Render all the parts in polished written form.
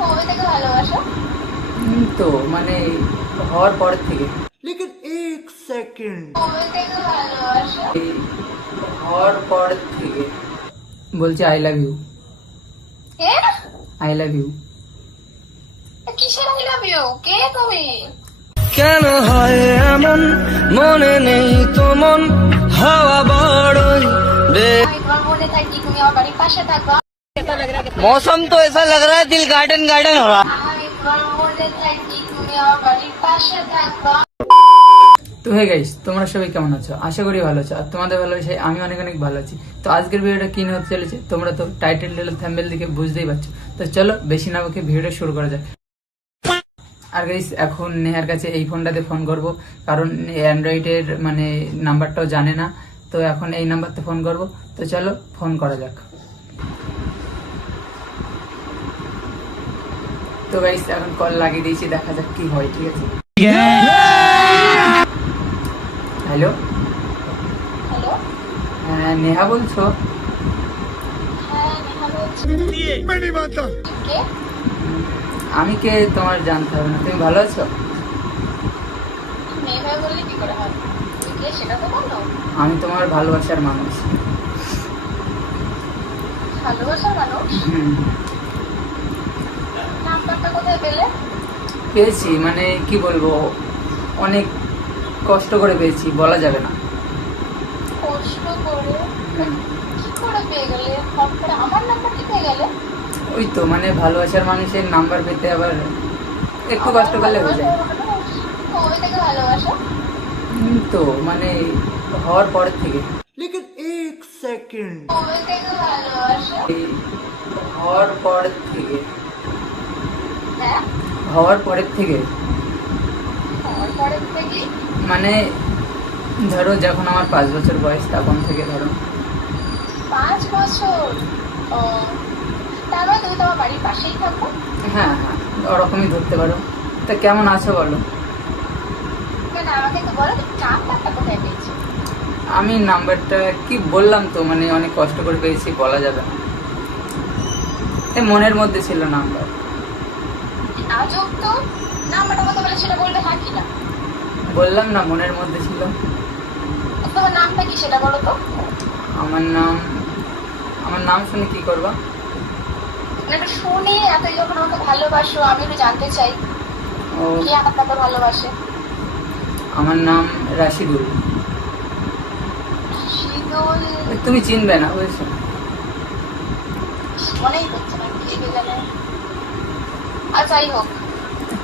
কবে থেকে ভালোবাসো? তো মানে হওয়ার পর থেকে। लेकिन एक सेकंड কবে থেকে ভালোবাসো? এই হওয়ার পর থেকে বলছি আই লাভ ইউ। কে? I love you. কিসের আই লাভ ইউ? কে তুমি? কেন হয় এমন মনে নেই তো মন হাওয়া বড়ই আমি তোমার মনে থাকি, তুমি আমার বাড়ির পাশে থাকো। मौसम तो ऐसा लग रहा है दिल गार्डन गार्डन हो रहा আমি তোমার মনে থাকি, তুমি আমার বাড়ির পাশে থাকো। তো হে গাইস, তোমরা সবাই কেমন আছো? আশা করি ভালো আছো। আর তোমাদের ভালোবাসায় আমি অনেক অনেক ভালো আছি। তো আজকের ভিডিওটা কি নিয়ে হতে চলেছে তোমরা তো টাইটেল থাম্বনেল দেখে বুঝতেই পারছো। তো চলো বেশি না বকে ভিডিওটা শুরু করা যাক। আর গাইস, এখন নেহার কাছে এই ফোনটাতে ফোন করব, কারণ অ্যান্ড্রয়েডের মানে নাম্বারটাও জানে না। তো এখন এই নাম্বারতে ফোন করব। তো চলো ফোন করা যাক। তো গাইস, এখন কল লাগিয়ে দিয়েছি, দেখা যাক কি হয়। ঠিক আছে, হ্যালো। হ্যালো, হ্যাঁ নেহা বলছো? হ্যাঁ নেহা বলছি। কে? আমি কে তোমার জানতে হবে না। তুমি ভালো আছো? মেয়ে ভাই বললে কি করে হয়? তুমি কে সেটা তো বলো। আমি তোমার ভালোবাসার মানুষ। ভালোবাসার মানুষ? হুম, নাম্বারটা কোথায় পেলে? পেয়েছি মানে কি বলবো, অনেক কষ্ট করে পেয়েছি, বলা যাবে না। কষ্ট করে? হুম, কি করে পেয়ে গেলে? হট করে আমার নাম্বার কি পেয়ে গেলে? ওই তো মানে ভালোবাসার মানুষের নাম্বার পেতে আবার একটু কষ্ট করলে হয়ে যায়। কবে থেকে ভালোবাসো? তো মানে হওয়ার পর থেকে। लेकिन एक सेकंड কবে থেকে ভালোবাসো? এই হওয়ার পর থেকে। হ্যাঁ, হওয়ার পরের থেকে হওয়ার পরের থেকে। মানে ধরো যখন আমার 5 বছর বয়স তখন থেকে ধরো। 5 বছর? ও, তার মানে তুমি তোমার বাড়ির পাশেই থাকো? হ্যাঁ হ্যাঁ, ওরকমই ধরতে পারো। তা কেমন আছো বলো? মানে আমাকে একটু বলো, তুমি নাম্বারটা কোথায় পেয়েছো? আমি নাম্বারটা কি বললাম তো, মানে অনেক কষ্ট করে পেয়েছি, বলা যাবে না। এই মনের মধ্যে ছিল নাম্বার। আজব তো, নাম্বারটা কোথায় পেলে সেটা বলবে হ্যাঁ কি না। বললাম না মনের মধ্যে ছিল। তোমার নামটা কি সেটা বলো তো। আমার নাম, আমার নাম শুনে কি করবা? মানে একটু শুনি, এত যখন আমাকে ভালোবাসো আমি একটু জানতে চাই ও, কি আমাকে এত ভালোবাসে। আমার নাম রাশিদুল। শীতল? তুমি চিনবে না বুঝছো। মনেই হচ্ছে না কি জানে। আর যাই হোক,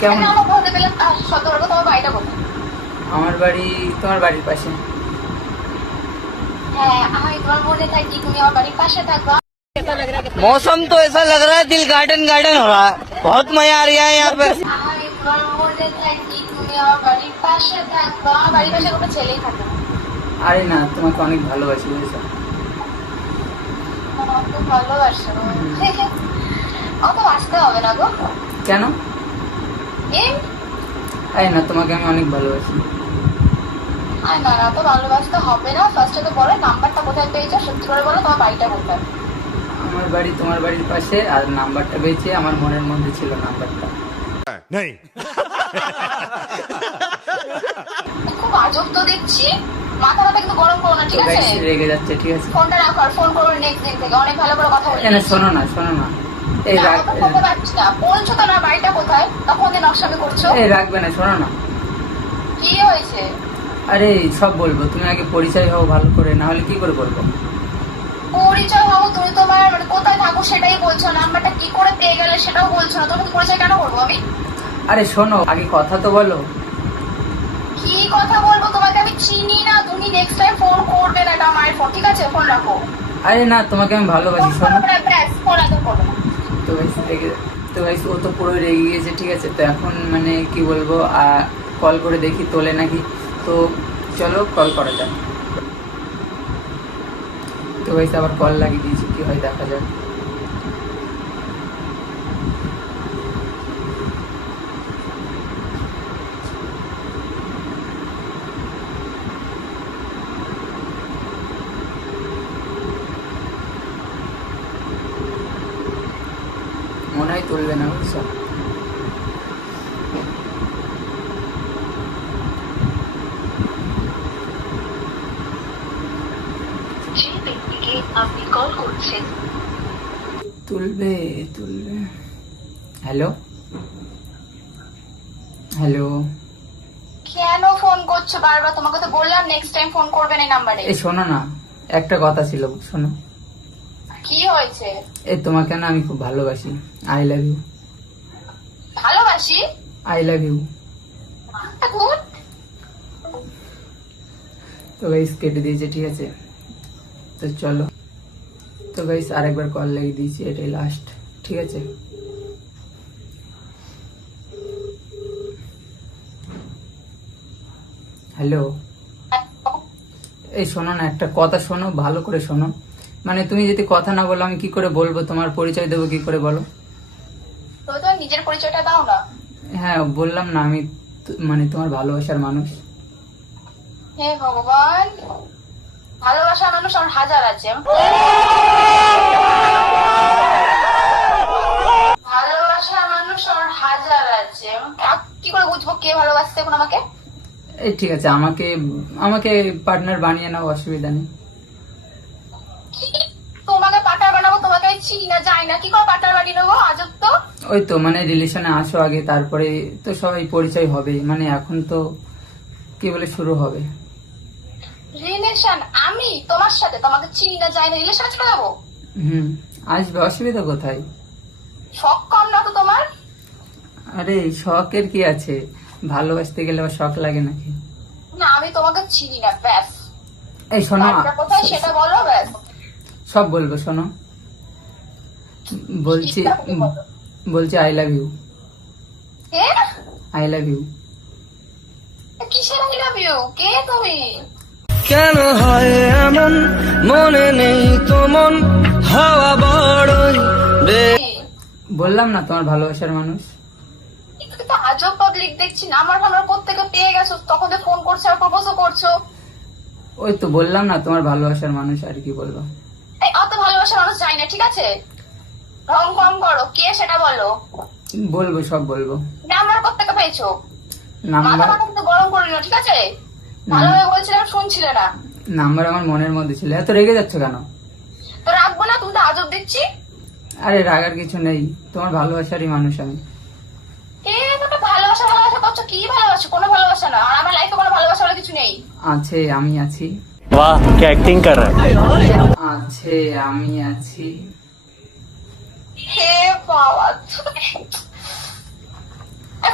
কেমন? কেন আমার বলতে পেলাম সত্য বলবো, তোমার বাড়িটা কোথায়? আমার বাড়ি তোমার বাড়ির পাশে। হ্যাঁ, আমি তোমার মনে থাকি, তুমি আমার বাড়ির পাশে থাকো। मौसम तो ऐसा लग रहा है दिल गार्डन गार्डन हो रहा है बहुत मजा आ रहा है यहाँ पे আমি তোমার মনে থাকি, তুমি আমার বাড়ির পাশে থাকো। আমার বাড়ির পাশে কোনো ছেলেই থাকে না। আরে না, তোমাকে অনেক ভালোবাসি বুঝছো। আমার খুব ভালোবাসো। অত আসতে হবে না গো। কেন? এই আরে না, তোমাকে আমি অনেক ভালোবাসি। আর না না, তো ভালোবাসতে হবে না। ফার্স্টে তো বলো নাম্বারটা কোথায় পেয়েছো, সত্যি করে বলো তোমার বাড়িটা কোথায়। আমার বাড়ি তোমার বাড়ির পাশে, আর নাম্বারটা পেয়েছি আমার মনের মধ্যে ছিল নাম্বারটা। नहीं খুব আজব তো দেখছি। মাথা ব্যথা কিন্তু গরম করো না, তো ঠিক আছে? গাইস রেগে যাচ্ছে, ঠিক আছে। ফোনটা রাখো, আর ফোন করো নেক্সট দিন থেকে। অনেক ভালো করে কথা বলি। না শোনো না, শোনো না। এই না, রাগ, আমি তো ফোনটা পাচ্ছি না। বলছো তো না বাড়িটা কোথায়, তখন দিয়ে নকশামি করছো। এই রাখবে না, শোনো না। কি হয়েছে? আরে সব বলবো, তুমি আগে পরিচয় হও ভালো করে, না হলে কি করে বলবো? পরিচয় হবো? তুমি তোমার মানে কোথায় থাকো সেটাই বলছো, নাম্বারটা কি করে পেয়ে গেলে সেটাও বলছো না। তোমাকে পরিচয় কেন করবো আমি? আরে শোনো, আগে কথা তো বলো। কি কথা বলবো? তোমাকে আমি চিনি না। তুমি নেক্সট টাইম ফোন করবে না, এটা আমার ফোন, ঠিক আছে? ফোন রাখো। আরে না, তোমাকে আমি ভালোবাসি, ফোন শোনো। করবে না, ব্যাস, ফোন একদম করবে না। তো গাইস রেগে, তো গাইস ও তো পুরো রেগে গিয়েছে, ঠিক আছে। তো এখন মানে কি বলবো, কল করে দেখি তোলে নাকি। তো চলো কল করা যাক। তো গাইস আবার কল লাগিয়ে দিয়েছি, কি হয় দেখা যাক। মনে হয় তুলবে না বুঝছো। আচ্ছা যে ব্যক্তিকে আপনি কল করছেন তুলবে তুলবে। হ্যালো হ্যালো, কেন ফোন করছো বারবার? তোমাকে তো বললাম নেক্সট টাইম ফোন করবে না এই নাম্বারে। এই শোনো না, একটা কথা ছিল, শোনো। কি হয়েছে? এই তোমাকে না আমি খুব ভালোবাসি। I love you. ভালোবাসি? I love you. গুড। তো গাইস কেটে দিয়েছে, ঠিক আছে? তো চলো, তো গাইস আরেকবার কল লাগিয়ে দিয়েছি, এটাই লাস্ট, ঠিক আছে? হ্যালো, এই শোনো না, একটা কথা শোনো, ভালো করে শোনো। মানে তুমি যদি কথা না বলো আমি কি করে বলবো, তোমার পরিচয় দেবো কি করে বলো? তুমি তো নিজের পরিচয়টা দাও না। হ্যাঁ বললাম না, আমি মানে তোমার ভালোবাসার মানুষ। হে ভগবান, ভালোবাসার মানুষ আমার হাজার আছে। ভালোবাসার মানুষ আমার হাজার আছে। কি করে বুঝবো কে ভালোবাসছে এখন আমাকে? এই ঠিক আছে, আমাকে আমাকে পার্টনার বানিয়ে নাও, অসুবিধা নেই। কি? তোমাকে পার্টনার বানাবো? তোমাকে আমি চিনি না, যাই না, কি করে পার্টনার বানিয়ে নেবো? আজব তো। ওই তো মানে রিলেশনে আসো আগে, তারপরে তো সবাই পরিচয় হবে। মানে এখন তো কি বলে শুরু হবে। রিলেশন? আমি তোমার সাথে? তোমাকে চিনি না, যাই না, রিলেশনে চলে যাবো? আসবে, অসুবিধা কোথায়? শখ কম না তো তোমার? আরে শখের কি আছে, ভালোবাসতে গেলে আবার শখ লাগে নাকি? না, আমি তোমাকে চিনি না, ব্যাস। এই শোনো, বাড়িটা কোথায় সেটা বলো, ব্যাস। সব বলবো, শোনো। বলছি বলছি আই লাভ ইউ। কে? I love you. কিসের আই লাভ ইউ? কে তুমি? কেন হয় এমন মনে নেই তো মন হাওয়া বড়ই বললাম না তোমার ভালোবাসার মানুষ। তুমি তো আজব পাবলিক দেখছি, নাম্বার ফাম্বার কোত্থেকে পেয়ে গেছো? তখন তো ফোন করছো আর প্রপোজও করছো। ওই তো বললাম না তোমার ভালোবাসার মানুষ, আর কি বলবো। এই অত ভালোবাসা মানুষ যায় না, ঠিক আছে? রং কম করো, কে সেটা বলো। বলবো, সব বলবো। নাম্বার কোত্থেকে পেয়েছো? মাথা নাম্বার মাথা কিন্তু গরম করে নিও, ঠিক আছে? ভালোভাবে বলছিলাম, শুনছিলে না। নাম্বার আমার মনের মধ্যে ছিল। এত রেগে যাচ্ছ কেন? তো রাখবো না, তুমি তো আজব দিচ্ছি। আরে রাগার কিছু নেই, তোমার ভালোবাসারই মানুষ আমি। এ তুমি ভালোবাসা ভালোবাসা করছো, কি ভালোবাসা? কোনো ভালোবাসা না। আর আমার লাইফে কোনো ভালোবাসা বলে কিছু নেই। আছে, আমি আছি। वाह क्या एक्टिंग कर रहा है। আছে, আমি আছি। হে বাবা,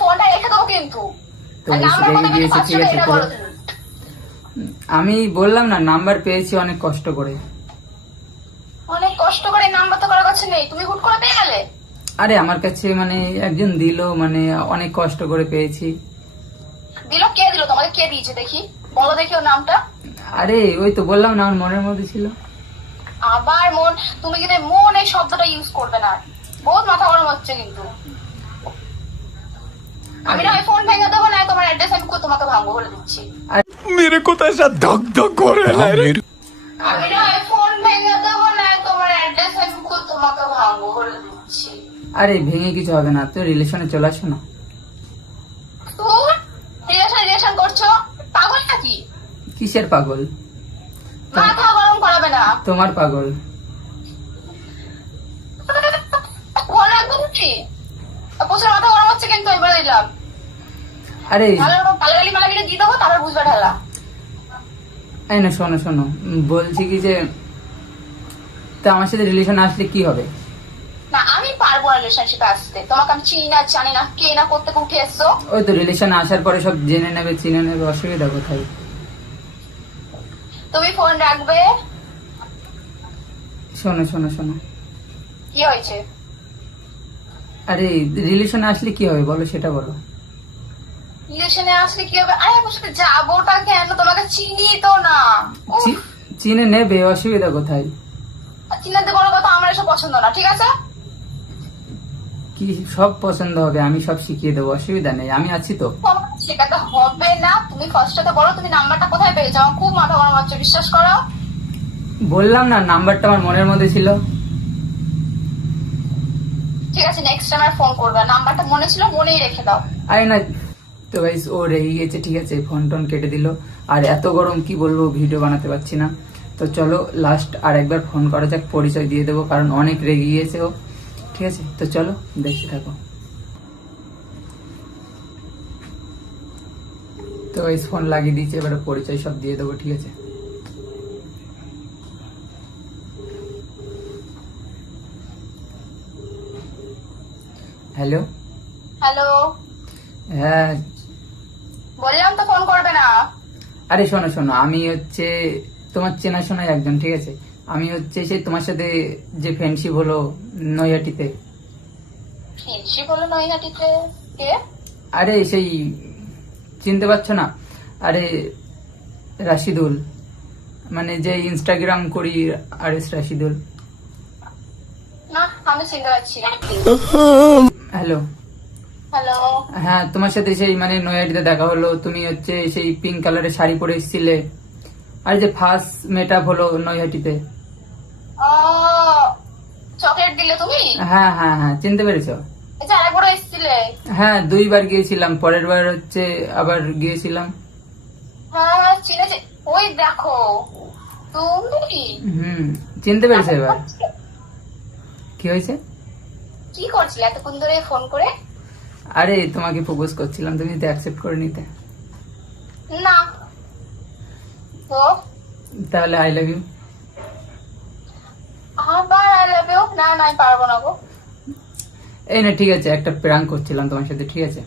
ফোনটা রেখে দেবো কিন্তু। তো আর নাম্বার রেগে কোথায় পেলে গিয়েছে, ঠিক আছে, এটা বলো তুমি। আমি বললাম না নাম্বার পেয়েছি অনেক কষ্ট করে। অনেক কষ্ট করে নাম্বার তো করার কাছে নেই, তুমি হুট করে পেয়ে গেলে। আরে আমার কাছে মানে একজন দিল, মানে অনেক কষ্ট করে পেয়েছি। দিল? কে দিল তোমাকে? কে দিয়েছে দেখি, বলো দেখি ওর নামটা। আরে ওই তো বললাম না আমার মনের মধ্যে ছিল। আবার মন? তুমি কিন্তু মন এই শব্দটা ইউজ করবে না, বহুত মাথা গরম হচ্ছে কিন্তু। আমি না ফোন ভেঙে দেবো, না তোমার অ্যাড্রেস আমি তোমাকে ভাঙবো বলে দিচ্ছি। मेरे को तो ऐसा धक धक हो रहा है। আমি না ফোন ভেঙে দেবো, না তোমার অ্যাড্রেস আমি তোমাকে ভাঙবো বলে দিচ্ছি। আরে ভেঙে কিছু হবে না, তুই রিলেশনে চলে আসো না। তুই রিলেশন করছো? পাগল নাকি? কিসের পাগল? মাথা গরম করাবে না। তোমার পাগল। ফোন রাখবো তুমি? প্রচুর মাথা গরম হচ্ছে কিন্তু, আমি বলে দিলাম। আরে ভালো গালি মালাগালি দিয়ে দেবো, তারপর বুঝবে ঢালা। এই না, শোনো শোনো, বলছি কি যে তা আমার সাথে রিলেশন আসলে কি হবে? না, আমি পারবো না রিলেশনশিপে আসতে। তোমাকে আমি চিনি না, জানি না, কে না করতে উঠে এসছো। ওই তো রিলেশন আসার পরে সব জেনে নেবে, চিনে নেবে, অসুবিধা কোথায়? তুমি ফোন রাখবে। শোনো শোনো শোনো, কি হয়েছে? আরে রিলেশনে আসলে কি হবে বলো, সেটা বলো। রিলেশনে আসলে কি হবে? আরে আমার সাথে যাবোটা কেন? তোমাকে চিনি তো না। উফ, চিনে নেবে, অসুবিধা কোথায়? চিনাতে কোনো কথা আমার এসব পছন্দ না, ঠিক আছে? কি সব পছন্দ হবে, আমি সব শিখিয়ে দেবো, অসুবিধা নেই, আমি আছি তো। তোমাকে শেখাতে হবে না। তুমি ফার্স্টে বলো তুমি নাম্বারটা কোথায় পেয়েছো? আমার খুব মাথা গরম হচ্ছে, বিশ্বাস করো। বললাম না নাম্বারটা আমার মনের মধ্যে ছিল। ঠিক আছে, নেক্সট টাইম আর ফোন করবে না। নাম্বারটা মনে ছিল, মনেই রেখে দাও। আরে না, তো গাইস ও রেগে গেছে, ঠিক আছে, ফোন টোন কেটে দিল। আর এত গরম কি বলবো, ভিডিও বানাতে পারছি না। তো চলো লাস্ট আর একবার ফোন করা যাক, পরিচয় দিয়ে দেবো, কারণ অনেক রেগে গিয়েছে ও। ঠিক আছে, তো চলো দেখতে থাকো। তো গাইস ফোন লাগিয়ে দিয়েছে, এবারে পরিচয় সব দিয়ে দেবো। ঠিক আছে, হ্যালো। হ্যালো, হ্যাঁ, বললাম তো ফোন করবে না। আরে শোনো শোনো, আমি হচ্ছে তোমার চেনাশোনায় একজন, ঠিক আছে। আমি হচ্ছে সেই তোমার সাথে যে ফ্রেন্ডশিপ হলো নৈহাটিতে। ফিনসি বলো নৈহাটিতে? কে? আরে সেই চিনতে পারছো না? আরে রাশিদুল, মানে যে ইনস্টাগ্রাম করি, আরেস রাশিদুল। না, আমি চিনতে পারছি না। হ্যালো। হ্যালো, হ্যাঁ, তোমার সাথে সেই মানে নৈহাটিতে দেখা হলো। তুমি হচ্ছে সেই পিঙ্ক কালারের শাড়ি পরে এসেছিলে। আর যে ফার্স্ট মেকআপ হলো নৈহাটিতে। চকলেট দিলে তুমি? হ্যাঁ হ্যাঁ হ্যাঁ, চিনতে পেরেছো? আচ্ছা, আরেকবার এসেছিলে? হ্যাঁ, 2বার গিয়েছিলাম, পরের বার হচ্ছে আবার গিয়েছিলাম। হ্যাঁ, চিনেছি। ওই দেখো তুমি। চিনতে পেরেছো এবার? কি হয়েছে? কি করছিলে এতক্ষণ ধরে ফোন করে? আরে তোমাকে প্রপোজ করছিলাম, তুমি তো অ্যাকসেপ্ট করে নিতে। না তো তাহলে আই লাভ ইউ। আবার আই লাভ ইউ? না না, আমি পারবো না গো। এই না, ঠিক আছে, একটা প্র্যাঙ্ক করছিলাম তোমার সাথে, ঠিক আছে?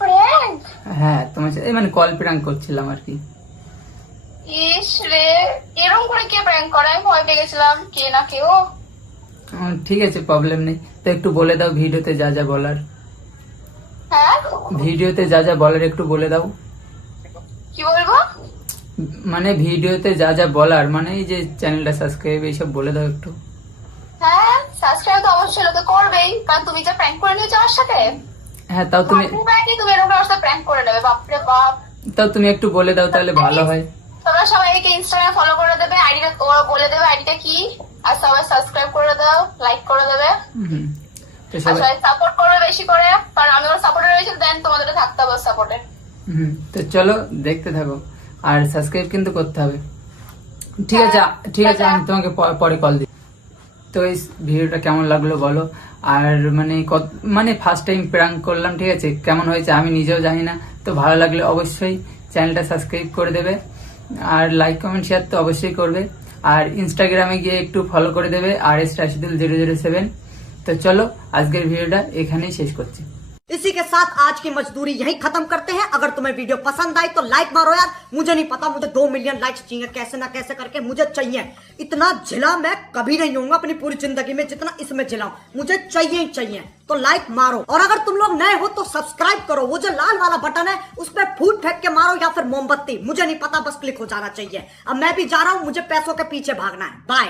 প্র্যাঙ্ক? হ্যাঁ, তোমার সাথে এই মানে কল প্র্যাঙ্ক করছিলাম আর কি। ইস রে, এরকম করে কে প্র্যাঙ্ক করে? আমি ভয় পেয়ে গেছিলাম, কে না কেউ। ঠিক আছে, প্রবলেম নেই। তো একটু বলে দাও ভিডিওতে যা যা বলার। হ্যাঁ, ভিডিওতে যা যা বলার একটু বলে দাও। কি বলবো? মানে ভিডিওতে যা যা বলার, মানে এই যে চ্যানেলটা সাবস্ক্রাইব এইসব বলে দাও একটু। হ্যাঁ, সাবস্ক্রাইব তো অবশ্যই লোকে করবেই, কারণ তুমি যা প্র্যাঙ্ক করে নিয়েছো আমার সাথে। হ্যাঁ, তাও তুমি তুমি এরকম আমার সাথে প্র্যাঙ্ক করে নেবে, বাপরে বাপ। একটু বলে দাও, তাহলে ভালো হয়। তোমরা সবাই একে ইনস্টাগ্রামে ফলো করে দেবে, আইডিটা ওরা বলে দেবে আইডিটা কি, আর সবাই সাবস্ক্রাইব করে দাও, লাইক করে দেবে, হুম, তো আর সবাই সবাই সাপোর্ট করবে বেশি করে, কারণ আমি ওর সাপোর্টে রয়েছি, দেন তোমাদের থাকতে হবে সাপোর্টে। তো চলো দেখতে থাকো, আর সাবস্ক্রাইব কিন্তু করতে হবে। ঠিক আছে, ঠিক আছে, আমি তোমাকে পরে কল দিই। তো এই ভিডিওটা কেমন লাগলো বলো। আর মানে ফার্স্ট টাইম প্র্যাঙ্ক করলাম, ঠিক আছে, কেমন হয়েছে আমি নিজেও জানি না। তো ভালো লাগলে অবশ্যই চ্যানেলটা সাবস্ক্রাইব করে দেবে, আর লাইক কমেন্ট শেয়ার তো অবশ্যই করবে। আর ইনস্টাগ্রামে গিয়ে একটু ফলো করে দেবে, RS রাশিদুল 007। তো চলো আজকের ভিডিওটা এখানেই শেষ করছি। इसी के साथ आज की मजदूरी यही खत्म करते हैं। अगर तुम्हें वीडियो पसंद आई तो लाइक मारो यार। मुझे नहीं पता, मुझे 2 मिलियन लाइक्स चाहिए, कैसे ना कैसे करके मुझे चाहिए। इतना झिला मैं कभी नहीं होऊंगा अपनी पूरी जिंदगी में जितना इसमें झिला हूं। मुझे चाहिए ही चाहिए, तो लाइक मारो। और अगर तुम लोग नए हो तो सब्सक्राइब करो, वो जो लाल वाला बटन है उस पर फूट फेंक के मारो या फिर मोमबत्ती, मुझे नहीं पता, बस क्लिक हो जाना चाहिए। अब मैं भी जा रहा हूं, मुझे पैसों के पीछे भागना है। बाय।